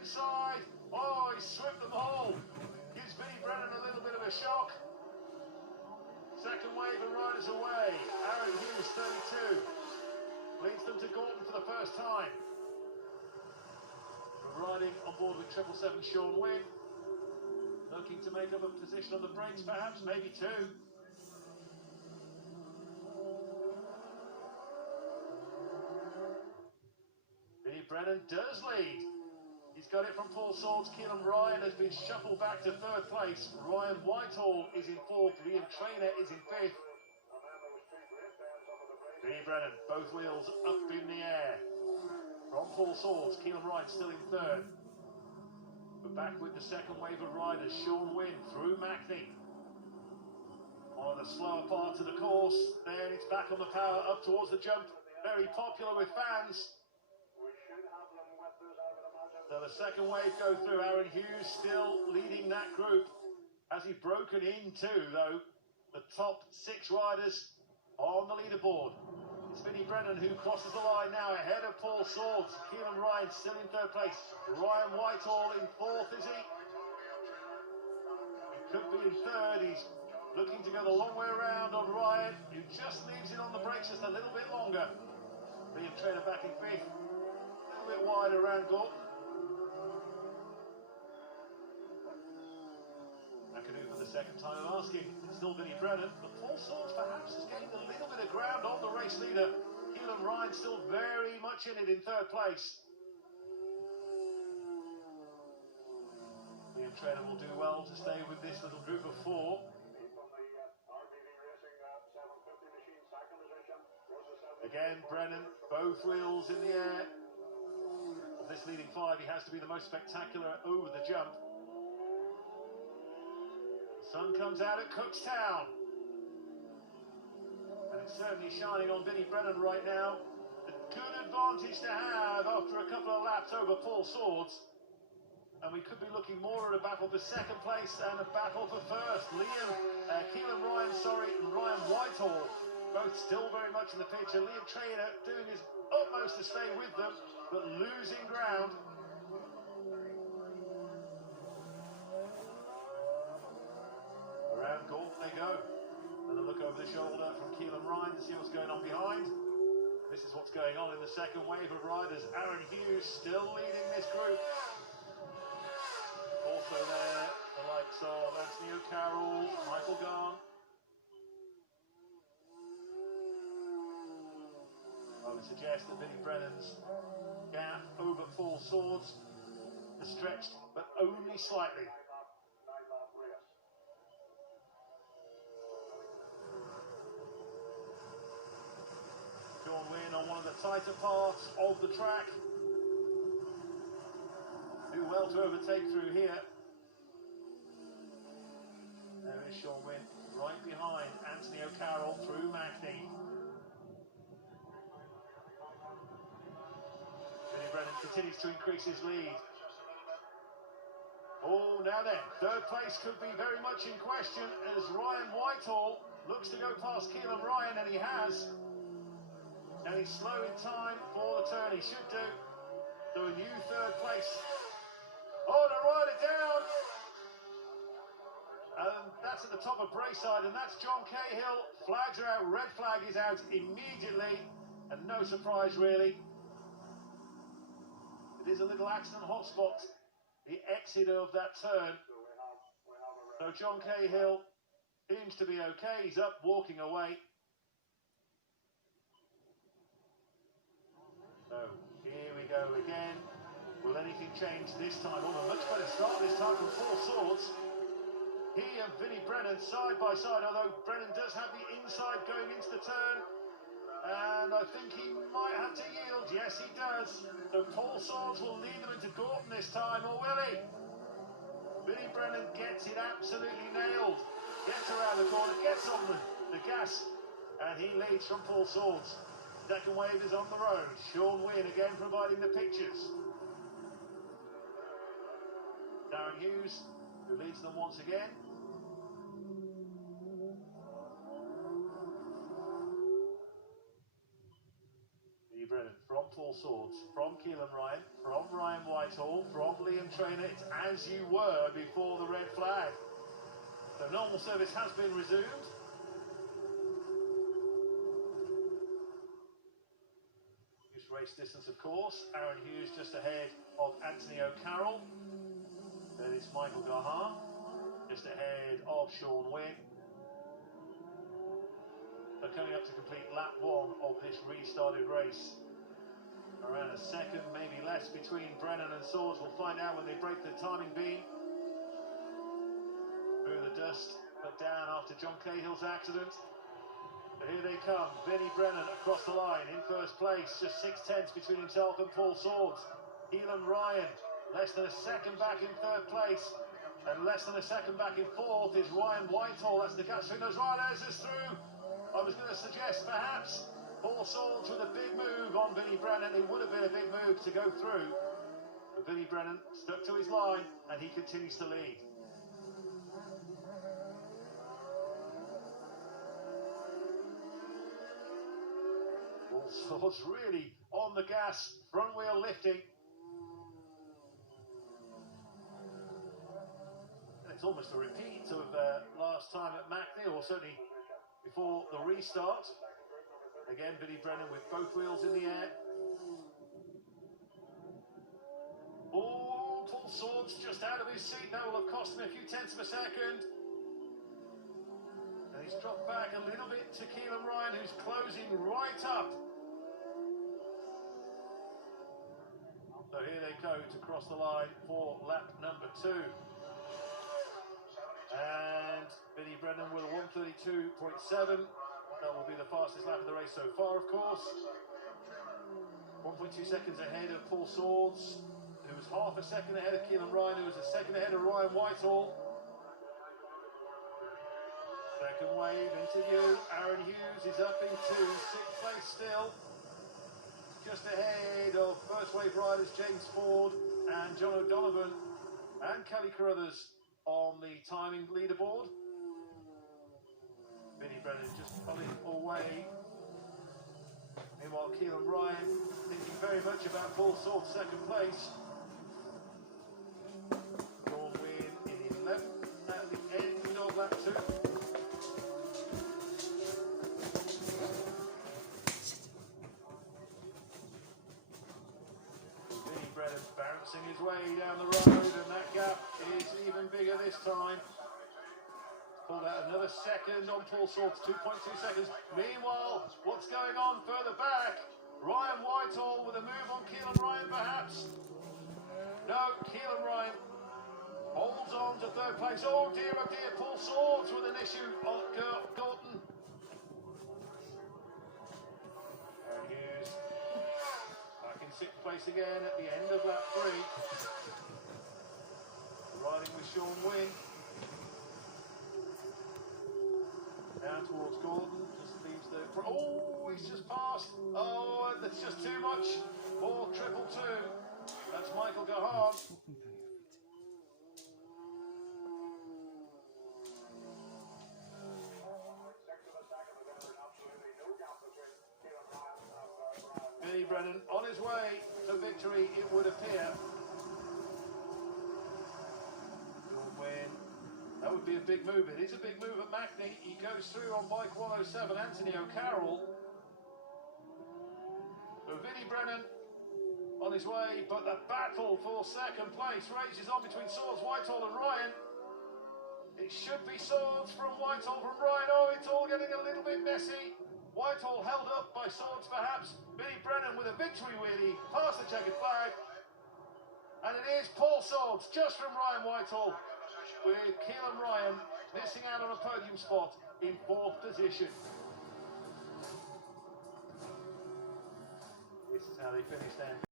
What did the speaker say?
inside. Oh, he swept them all. Gives Vinnie Brennan a little bit of a shock. Second wave of riders away. Aaron Hughes, 32. Leads them to Gorton for the first time. Riding on board with 777 Sean Wynne. Looking to make up a position on the brakes, perhaps, maybe two. Vinnie Brennan does lead. He's got it from Paul Swords. Keelan Ryan has been shuffled back to third place. Ryan Whitehall is in fourth. Liam Traynor is in fifth. Vinnie Brennan, both wheels up in the air. From Paul Swords, Keelan Ryan still in third. But back with the second wave of riders, Sean Wynne through Mackney. One of the slower parts of the course. Then it's back on the power up towards the jump. Very popular with fans. So the second wave goes through. Aaron Hughes still leading that group. Has he broken into, though, the top 6 riders on the leaderboard? It's Vinnie Brennan who crosses the line now ahead of Paul Swords. Keelan Ryan still in third place. Ryan Whitehall in fourth, is he? He could be in third. He's looking to go the long way around on Ryan, who just leaves it on the brakes just a little bit longer. Liam Traynor back in fifth. A little bit wide around Gorton. For the second time of asking, it's still Vinnie Brennan, but Paul Swords perhaps has gained a little bit of ground on the race leader. Keelan Ryan still very much in it in third place. Liam Traynor will do well to stay with this little group of 4. Again, Brennan, both wheels in the air. Of this leading 5, he has to be the most spectacular over the jump. Sun comes out at Cookstown. And it's certainly shining on Vinnie Brennan right now. A good advantage to have after a couple of laps over Paul Swords. And we could be looking more at a battle for second place and a battle for first. Keelan Ryan, and Ryan Whitehall, both still very much in the picture. Liam Traynor doing his utmost to stay with them, but losing ground. Around Gorton they go. And a look over the shoulder from Keelan Ryan to see what's going on behind. This is what's going on in the second wave of riders. Aaron Hughes still leading this group. Also there, the likes of Anthony O'Carroll, Michael Garn. I would suggest that Vinnie Brennan's gap over Paul Swords is stretched, but only slightly. Sean Wynne on one of the tighter parts of the track. Do well to overtake through here. There is Sean Wynne right behind Anthony O'Carroll through Mackney. Vinnie Brennan continues to increase his lead. Oh, now then, third place could be very much in question as Ryan Whitehall looks to go past Keelan Ryan, and he has. And he's slow in time for the turn. He should do. So a new third place. Oh, to ride it down. And that's at the top of Braeside, and that's John Cahill. Flags are out. Red flag is out immediately. And no surprise, really. It is a little accident hotspot, the exit of that turn. So John Cahill seems to be okay. He's up, walking away. So, here we go again. Will anything change this time? Oh, a much better start this time from Paul Swords. He and Vinnie Brennan side by side, although Brennan does have the inside going into the turn. And I think he might have to yield. Yes, he does. So Paul Swords will lead them into Gorton this time, or will he? Vinnie Brennan gets it absolutely nailed. Gets around the corner, gets on the gas, and he leads from Paul Swords. Second wave is on the road. Sean Wynne again providing the pictures. Aaron Hughes, who leads them once again. Vinnie Brennan from Paul Paul Swords, from Keelan Ryan, from Ryan Whitehall, from Liam Traynor. It's as you were before the red flag. So normal service has been resumed. Race distance, of course. Aaron Hughes just ahead of Anthony O'Carroll. Then it's Michael Gahan just ahead of Sean Wynn. They're coming up to complete lap 1 of this restarted race. Around a second, maybe less, between Brennan and Swords. We'll find out when they break the timing beam. Through the dust, put down after John Cahill's accident. But here they come, Vinnie Brennan across the line in first place, just 6/10 between himself and Paul Swords. Keelan Ryan, less than a second back in third place, and less than a second back in fourth is Ryan Whitehall. That's the gap between those riders is through. I was going to suggest perhaps Paul Swords with a big move on Vinnie Brennan. It would have been a big move to go through. But Vinnie Brennan stuck to his line and he continues to lead. Paul Swords really on the gas, front wheel lifting. And it's almost a repeat of last time at Macney, or certainly before the restart. Again, Vinnie Brennan with both wheels in the air. Oh, Paul Swords just out of his seat. That will have cost him a few tenths of a second. And he's dropped back a little bit to Keelan Ryan, who's closing right up. So here they go to cross the line for lap number 2. And Vinnie Brennan with a 1:32.7. That will be the fastest lap of the race so far, of course. 1.2 seconds ahead of Paul Swords, who was half a second ahead of Keelan Ryan, who was a second ahead of Ryan Whitehall. Second wave interview. Aaron Hughes is up into 6th place still. Just ahead of first wave riders James Ford and John O'Donovan and Kelly Carruthers on the timing leaderboard. Vinnie Brennan just pulling away. Meanwhile, Keelan Ryan thinking very much about Paul Swords' second place. Sean Wynn in 11th at the end of lap 2. Bouncing his way down the road, and that gap is even bigger this time. Pulled out another second on Paul Swords, 2.2 seconds. Meanwhile, what's going on further back? Ryan Whitehall with a move on Keelan Ryan, perhaps? No, Keelan Ryan holds on to third place. Oh dear, Paul Swords with an issue on Gorton. Sixth place again at the end of lap 3. Riding with Sean Wynn. Down towards Gordon. Just leaves the... Oh, he's just passed. Oh, that's just too much for 222. That's Michael Gahan. Vinnie Brennan on his way to victory, it would appear. Win. That would be a big move. It is a big move at Macney. He goes through on bike 107, Anthony O'Carroll. So Vinnie Brennan on his way, but the battle for second place rages on between Swords, Whitehall and Ryan. It should be Swords from Whitehall from Ryan. Oh, it's all getting a little bit messy. Whitehall held up by Swords, perhaps. Vinnie Brennan with a victory wheelie past the checkered flag. And it is Paul Swords, just from Ryan Whitehall, with Keelan Ryan missing out on a podium spot in 4th position. This is how they finished then.